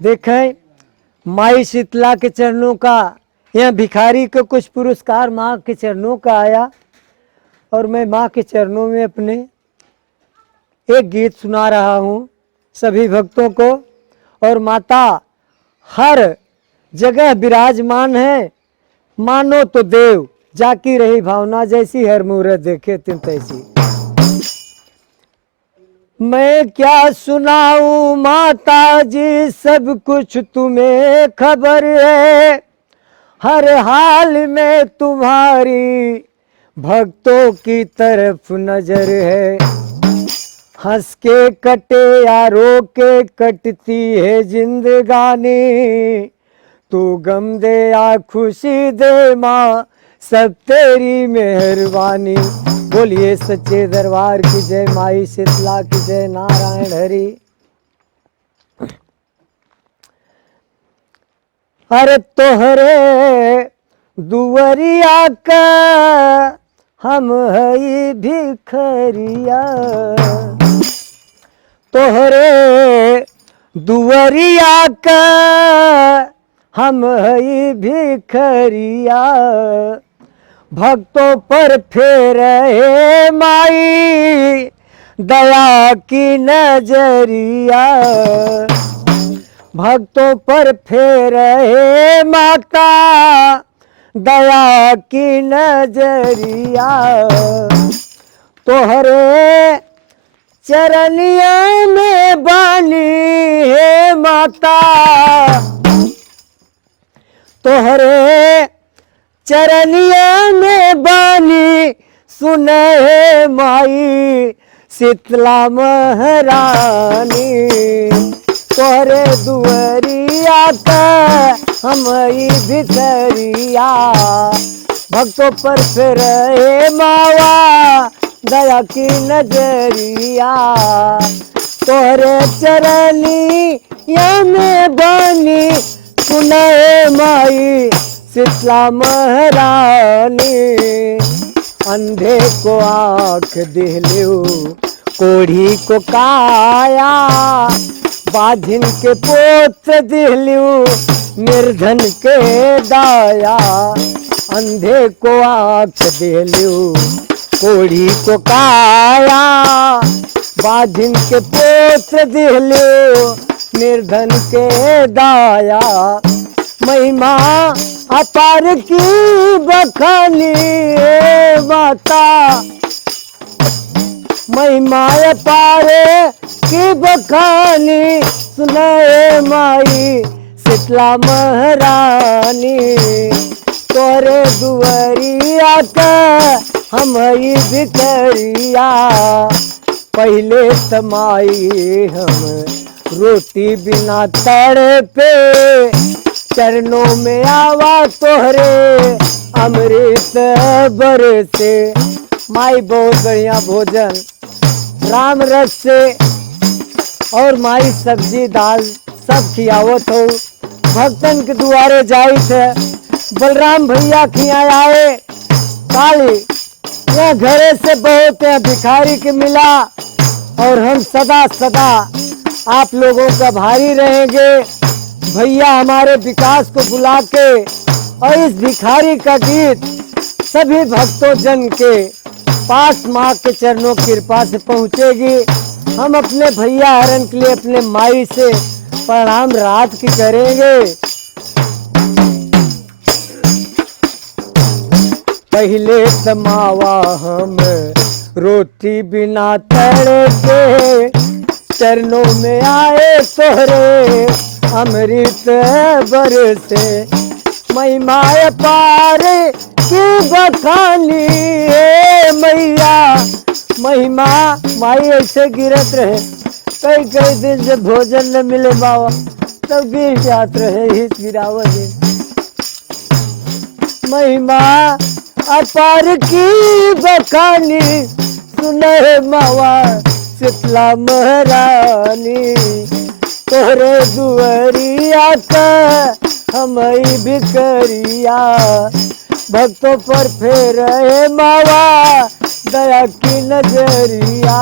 देखें माई शीतला के चरणों का, यह भिखारी को कुछ पुरस्कार माँ के चरणों का आया और मैं माँ के चरणों में अपने एक गीत सुना रहा हूँ सभी भक्तों को। और माता हर जगह विराजमान है, मानो तो देव जाकी रही भावना, जैसी हर मूरत देखे तिन तैसी। मैं क्या सुनाऊं माता जी, सब कुछ तुम्हें खबर है, हर हाल में तुम्हारी भक्तों की तरफ नजर है। हंस के कटे या रो के कटती है जिंदगानी, तू गम दे या खुशी दे माँ, सब तेरी मेहरबानी। बोलिए सच्चे दरबार की जय, माई शीतला की जय, नारायण हरि। अरे तोहरे दुवरिया का हम हई भिखरिया, तोहरे दुवरिया का हम हई भिखरिया, भक्तों पर फेरे माई दया की नजरिया, भक्तों पर फेरे माता दया की नजरिया। तोहरे चरनिया में बानी है माता, तोहरे चरनिया में बानी, सुने माई शीतला महारानी। तोहरे दुआरिया का हम भिखरिया, भक्तों पर फिर मावा दया की नजरिया। तोहरे चरनिया में बानी, सुने माई शीतला महारानी। अंधे को आँख दिहलियो, कोढ़ी को काया, बाधिन के पोत्र दिहलियो, निर्धन के दाया। अंधे को आँख दिहलियो, कोढ़ी को काया, बाधिन के पोत्र दिहलियो, निर्धन के दाया। महिमा अपार की बखानी माता, महिमा अपार की बखानी, सुनाए माई शीतला महारानी। तोरे दुआरिया का हम ही भिखरिया, पहले तमाई हम रोटी बिना तड़पे, चरणों में आवा तोहरे अमृत बरसे। माई बहुत बढ़िया भोजन राम रस से और माई सब्जी दाल सब खियावत हो। भक्तन के दुआरे जाई थे, बलराम भैया खिया आए काली, यह घरे से बहुत भिखारी के मिला, और हम सदा सदा आप लोगों का भारी रहेंगे। भैया हमारे विकास को बुला के, और इस भिखारी का गीत सभी भक्तों जन के पास माँ के चरणों की कृपा से पहुँचेगी। हम अपने भैया हरण के लिए अपने माई से प्रणाम रात की करेंगे। पहले समावा हम रोटी बिना तड़के, चरणों में आए तोहरे अमृत बरसे। महिमा पार की बखानी मैया, महिमा माई ऐसे गिरत रहे, कई कई दिन जब भोजन न मिले बाबा तब गिर जात रहे इस गिरावत दिन। महिमा अपार की बखानी, सुने मावा शीतला महारानी। तोहरे दुआरिया का हम भिखरिया, भक्तों पर फेर मावा दया की नजरिया।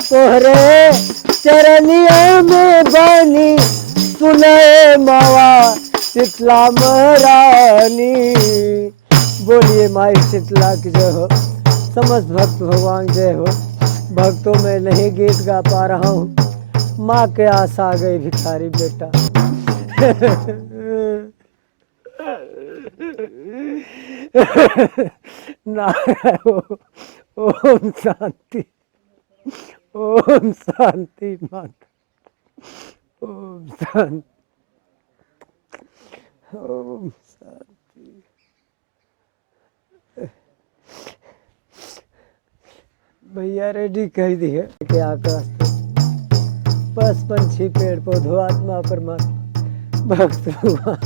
तोहरे चरनिया में बानी, सुनाए मावा शीतला महारानी। बोलिए माई शीतला की जय हो। समस्त भक्त भगवान जय हो। भक्तों में नहीं गीत गा पा रहा हूँ, माँ के आस आ गई भिखारी बेटा। ना ओम शांति, ओम शांति माता, ओम शांति, ओम शांति। भैया रेडी कर दिए कि आकाश बस पंछी पेड़ पौधों आत्मा परमात्मा भक्त भगवान